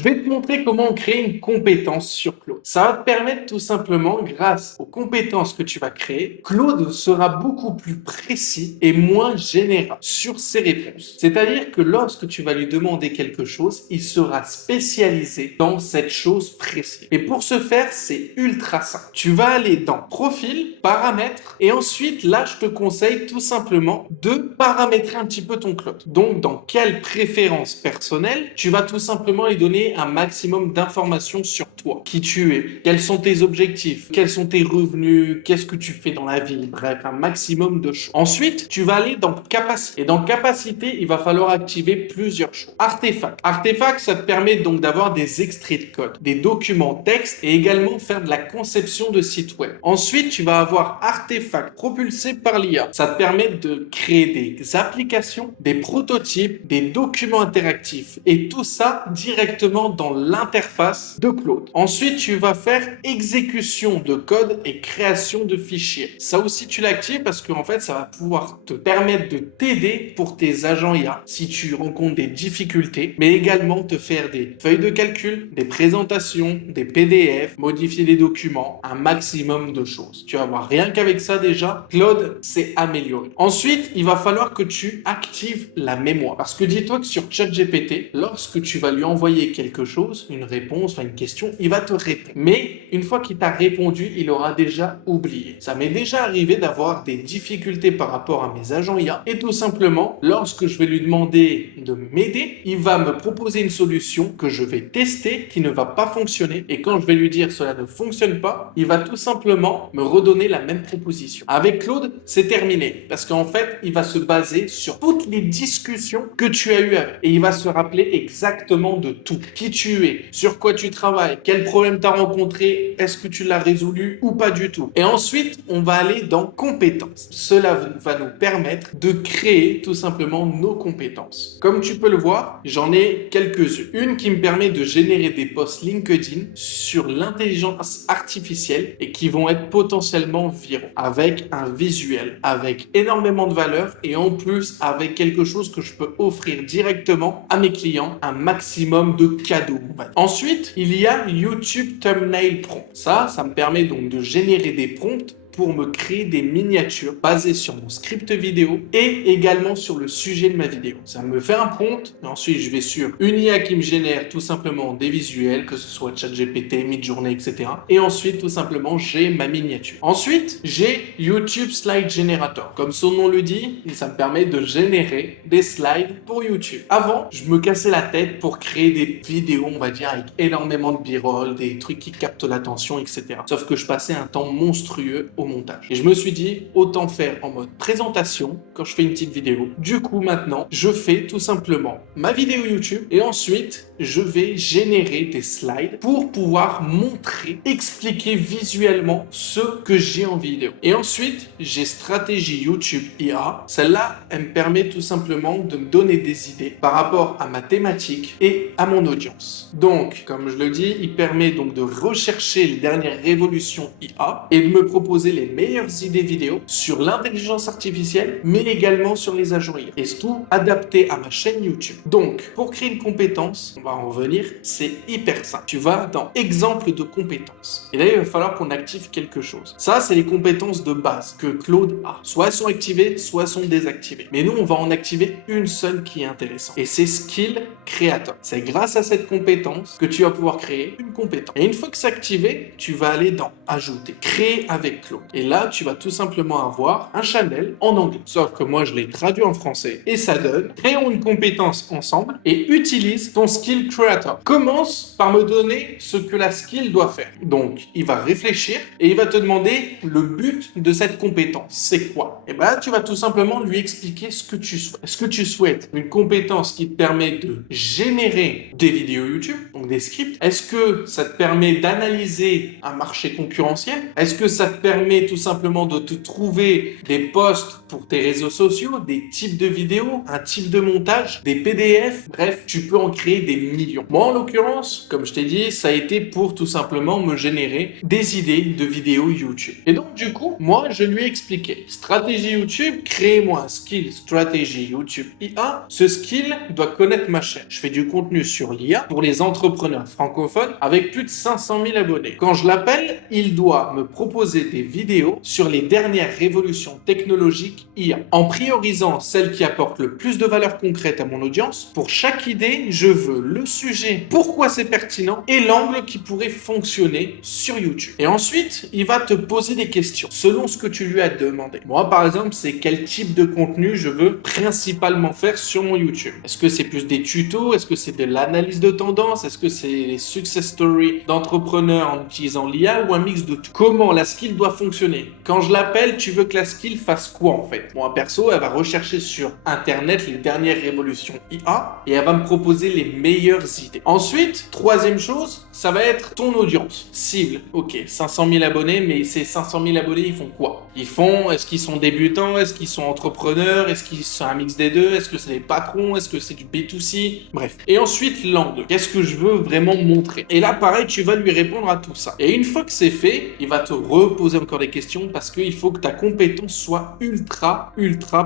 Je vais te montrer comment créer une compétence sur Claude. Ça va te permettre tout simplement, grâce aux compétences que tu vas créer, Claude sera beaucoup plus précis et moins général sur ses réponses. C'est-à-dire que lorsque tu vas lui demander quelque chose, il sera spécialisé dans cette chose précise. Et pour ce faire, c'est ultra simple. Tu vas aller dans Profil, Paramètres, et ensuite, là, je te conseille tout simplement de paramétrer un petit peu ton Claude. Donc, dans quelle préférence personnelle, tu vas tout simplement lui donner un maximum d'informations sur toi, qui tu es, quels sont tes objectifs, quels sont tes revenus, qu'est-ce que tu fais dans la vie, bref, un maximum de choses. Ensuite, tu vas aller dans Capacité. Et dans Capacité, il va falloir activer plusieurs choses. Artefact. Artefact, ça te permet donc d'avoir des extraits de code, des documents texte et également faire de la conception de sites web. Ensuite, tu vas avoir Artefact propulsé par l'IA. Ça te permet de créer des applications, des prototypes, des documents interactifs et tout ça directement dans l'interface de Claude. Ensuite, tu vas faire exécution de code et création de fichiers. Ça aussi, tu l'actives parce qu'en fait, ça va pouvoir te permettre de t'aider pour tes agents IA si tu rencontres des difficultés, mais également te faire des feuilles de calcul, des présentations, des PDF, modifier les documents, un maximum de choses. Tu vas voir, rien qu'avec ça déjà, Claude s'est amélioré. Ensuite, il va falloir que tu actives la mémoire. Parce que dis-toi que sur ChatGPT, lorsque tu vas lui envoyer quelque chose, une réponse, une question, il va te répondre. Mais une fois qu'il t'a répondu, il aura déjà oublié. Ça m'est déjà arrivé d'avoir des difficultés par rapport à mes agents IA et tout simplement, lorsque je vais lui demander de m'aider, il va me proposer une solution que je vais tester, qui ne va pas fonctionner et quand je vais lui dire cela ne fonctionne pas, il va tout simplement me redonner la même proposition. Avec Claude, c'est terminé parce qu'en fait, il va se baser sur toutes les discussions que tu as eues avec et il va se rappeler exactement de tout. Qui tu es, sur quoi tu travailles, quel problème tu as rencontré, est-ce que tu l'as résolu ou pas du tout. Et ensuite, on va aller dans compétences. Cela va nous permettre de créer tout simplement nos compétences. Comme tu peux le voir, j'en ai quelques-unes. Une qui me permet de générer des posts LinkedIn sur l'intelligence artificielle et qui vont être potentiellement viraux avec un visuel, avec énormément de valeur et en plus avec quelque chose que je peux offrir directement à mes clients, un maximum de cadeaux. Ensuite, il y a YouTube Thumbnail Prompt. Ça me permet donc de générer des prompts pour me créer des miniatures basées sur mon script vidéo et également sur le sujet de ma vidéo. Ça me fait un prompt et ensuite je vais sur une IA qui me génère tout simplement des visuels, que ce soit ChatGPT, Midjourney, etc. Et ensuite tout simplement j'ai ma miniature. Ensuite j'ai YouTube Slide Generator. Comme son nom le dit, ça me permet de générer des slides pour YouTube. Avant, je me cassais la tête pour créer des vidéos, on va dire, avec énormément de b-roll, des trucs qui captent l'attention, etc. Sauf que je passais un temps monstrueux au montage. Et je me suis dit, autant faire en mode présentation quand je fais une petite vidéo. Du coup, maintenant, je fais tout simplement ma vidéo YouTube et ensuite, je vais générer des slides pour pouvoir montrer, expliquer visuellement ce que j'ai en vidéo. Et ensuite, j'ai stratégie YouTube IA. Celle-là, elle me permet tout simplement de me donner des idées par rapport à ma thématique et à mon audience. Donc, comme je le dis, il permet donc de rechercher les dernières révolutions IA et de me proposer les meilleures idées vidéo sur l'intelligence artificielle, mais également sur les agents IA. Et c'est tout adapté à ma chaîne YouTube. Donc, pour créer une compétence, on va en revenir, c'est hyper simple. Tu vas dans exemple de compétences. Et là, il va falloir qu'on active quelque chose. Ça, c'est les compétences de base que Claude a. Soit elles sont activées, soit elles sont désactivées. Mais nous, on va en activer une seule qui est intéressante. Et c'est Skill Creator. C'est grâce à cette compétence que tu vas pouvoir créer une compétence. Et une fois que c'est activé, tu vas aller dans Ajouter, Créer avec Claude. Et là, tu vas tout simplement avoir un channel en anglais. Sauf que moi, je l'ai traduit en français. Et ça donne, créons une compétence ensemble et utilise ton Skill Creator. Commence par me donner ce que la skill doit faire. Donc, il va réfléchir et il va te demander le but de cette compétence. C'est quoi? Et bien là, tu vas tout simplement lui expliquer ce que tu souhaites. Est-ce que tu souhaites une compétence qui te permet de générer des vidéos YouTube, donc des scripts? Est-ce que ça te permet d'analyser un marché concurrentiel? Est-ce que ça te permet tout simplement de te trouver des posts pour tes réseaux sociaux, des types de vidéos, un type de montage, des PDF? Bref, tu peux en créer des millions. Moi, en l'occurrence, comme je t'ai dit, ça a été pour tout simplement me générer des idées de vidéos YouTube. Et donc, du coup, moi, je lui ai expliqué. Stratégie YouTube, créez-moi un skill stratégie YouTube IA. Ce skill doit connaître ma chaîne. Je fais du contenu sur l'IA pour les entrepreneurs francophones avec plus de 500 000 abonnés. Quand je l'appelle, il doit me proposer des vidéos sur les dernières révolutions technologiques IA. En priorisant celles qui apportent le plus de valeur concrète à mon audience, pour chaque idée, je veux le sujet, pourquoi c'est pertinent et l'angle qui pourrait fonctionner sur YouTube. Et ensuite, il va te poser des questions selon ce que tu lui as demandé. Moi, par exemple, c'est quel type de contenu je veux principalement faire sur mon YouTube. Est-ce que c'est plus des tutos? Est-ce que c'est de l'analyse de tendance? Est-ce que c'est les success stories d'entrepreneurs en utilisant l'IA ou un mix de tout? Comment la skill doit fonctionner? Quand je l'appelle, tu veux que la skill fasse quoi en fait? Moi, perso, elle va rechercher sur Internet les dernières révolutions IA et elle va me proposer les meilleures idées. Ensuite, troisième chose, ça va être ton audience cible. Ok, 500 000 abonnés, mais ces 500 000 abonnés, ils font quoi? Est-ce qu'ils sont débutants? Est-ce qu'ils sont entrepreneurs? Est-ce qu'ils sont un mix des deux? Est-ce que c'est des patrons? Est-ce que c'est du B2C? Bref. Et ensuite, l'angle. Qu'est-ce que je veux vraiment montrer? Et là, pareil, tu vas lui répondre à tout ça. Et une fois que c'est fait, il va te reposer encore des questions parce qu'il faut que ta compétence soit ultra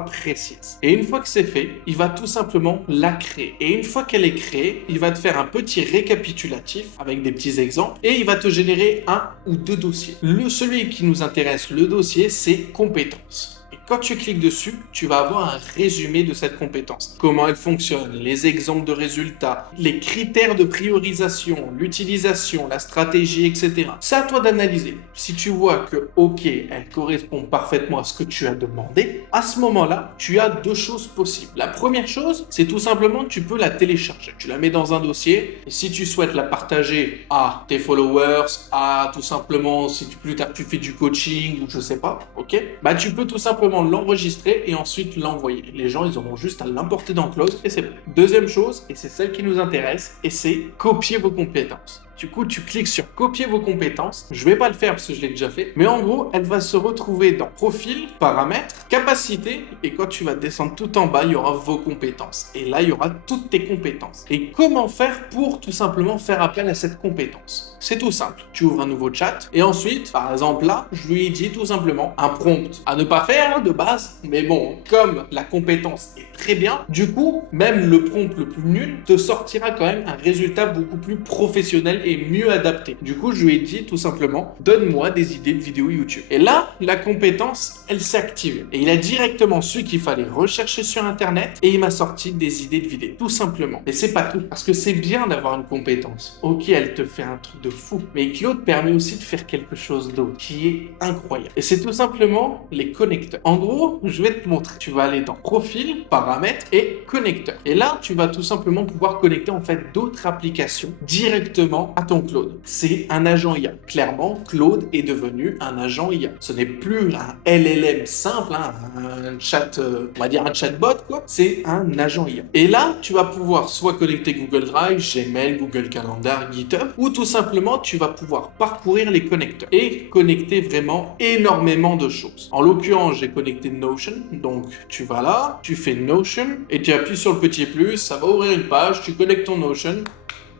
précise. Et une fois que c'est fait, il va tout simplement la créer. Et une fois qu'elle est créée, il va te faire un petit récapitulatif avec des petits exemples et il va te générer un ou deux dossiers. Celui qui nous intéresse, le dossier, c'est compétences. Et quand tu cliques dessus, tu vas avoir un résumé de cette compétence. Comment elle fonctionne, les exemples de résultats, les critères de priorisation, l'utilisation, la stratégie, etc. C'est à toi d'analyser. Si tu vois que, ok, elle correspond parfaitement à ce que tu as demandé, à ce moment-là, tu as deux choses possibles. La première chose, c'est tout simplement que tu peux la télécharger. Tu la mets dans un dossier et si tu souhaites la partager à tes followers, à tout simplement, si plus tard tu fais du coaching ou je sais pas, ok, bah tu peux tout simplement l'enregistrer et ensuite l'envoyer. Les gens, ils auront juste à l'importer dans Cloud et c'est bon. Deuxième chose, et c'est celle qui nous intéresse, et c'est copier vos compétences. Du coup, tu cliques sur copier vos compétences. Je vais pas le faire parce que je l'ai déjà fait. Mais en gros, elle va se retrouver dans profil, paramètres, capacité. Et quand tu vas descendre tout en bas, il y aura vos compétences. Et là, il y aura toutes tes compétences. Et comment faire pour tout simplement faire appel à cette compétence? C'est tout simple. Tu ouvres un nouveau chat. Et ensuite, par exemple là, je lui ai dit tout simplement un prompt à ne pas faire de base. Mais bon, comme la compétence est très bien, du coup, même le prompt le plus nul te sortira quand même un résultat beaucoup plus professionnel et mieux adapté. Du coup, je lui ai dit tout simplement, donne-moi des idées de vidéos YouTube. Et là, la compétence, elle s'est activée. Et il a directement su qu'il fallait rechercher sur Internet et il m'a sorti des idées de vidéos. Tout simplement. Et c'est pas tout. Parce que c'est bien d'avoir une compétence. Ok, elle te fait un truc de fou. Mais Claude permet aussi de faire quelque chose d'autre qui est incroyable. Et c'est tout simplement les connecteurs. En gros, je vais te montrer. Tu vas aller dans profil, paramètres et connecteurs. Et là, tu vas tout simplement pouvoir connecter en fait d'autres applications directement à ton Claude. C'est un agent IA. Clairement, Claude est devenu un agent IA. Ce n'est plus un LLM simple, hein, un chat, on va dire un chatbot, quoi. C'est un agent IA. Et là, tu vas pouvoir soit connecter Google Drive, Gmail, Google Calendar, GitHub, ou tout simplement, tu vas pouvoir parcourir les connecteurs et connecter vraiment énormément de choses. En l'occurrence, j'ai connecté Notion. Donc, tu vas là, tu fais Notion et tu appuies sur le petit plus, ça va ouvrir une page, tu connectes ton Notion.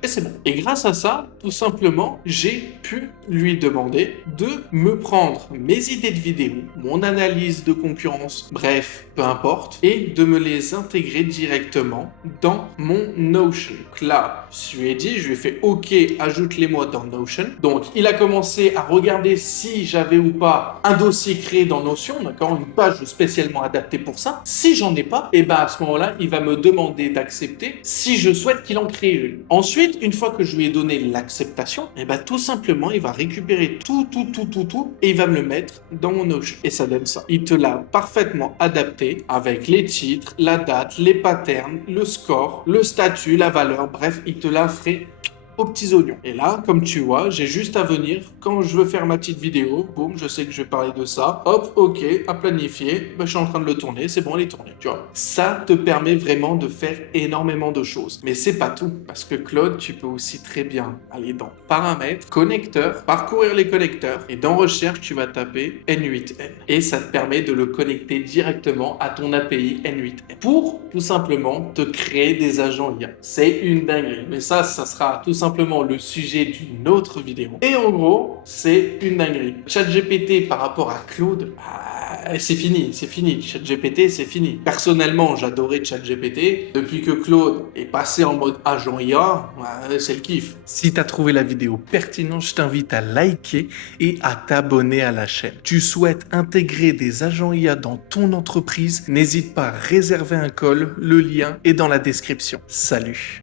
Et c'est bon. Et grâce à ça, tout simplement, j'ai pu lui demander de me prendre mes idées de vidéo, mon analyse de concurrence, bref, peu importe, et de me les intégrer directement dans mon Notion. Là, je lui ai dit, je lui ai fait OK, ajoute-les-moi dans Notion. Donc, il a commencé à regarder si j'avais ou pas un dossier créé dans Notion, d'accord, une page spécialement adaptée pour ça. Si j'en ai pas, et ben à ce moment-là, il va me demander d'accepter si je souhaite qu'il en crée une. Ensuite, une fois que je lui ai donné l'acceptation, et ben tout simplement, il va récupérer tout et il va me le mettre dans mon Notion. Et ça donne ça. Il te l'a parfaitement adapté avec les titres, la date, les patterns, le score, le statut, la valeur, bref, il te l'a fait aux petits oignons. Et là, comme tu vois, j'ai juste à venir, quand je veux faire ma petite vidéo, boum, je sais que je vais parler de ça, hop, ok, à planifier, je suis en train de le tourner, c'est bon, il est tourné, tu vois. Ça te permet vraiment de faire énormément de choses. Mais c'est pas tout, parce que Claude, tu peux aussi très bien aller dans paramètres, connecteurs, parcourir les connecteurs, et dans recherche, tu vas taper N8N. Et ça te permet de le connecter directement à ton API N8N pour tout simplement te créer des agents IA. C'est une dinguerie. Mais ça sera tout simplement le sujet d'une autre vidéo. Et en gros, c'est une dinguerie. ChatGPT par rapport à Claude, c'est fini. ChatGPT, c'est fini. Personnellement, j'adorais ChatGPT. Depuis que Claude est passé en mode agent IA, c'est le kiff. Si tu as trouvé la vidéo pertinente, je t'invite à liker et à t'abonner à la chaîne. Tu souhaites intégrer des agents IA dans ton entreprise? N'hésite pas à réserver un call, le lien est dans la description. Salut!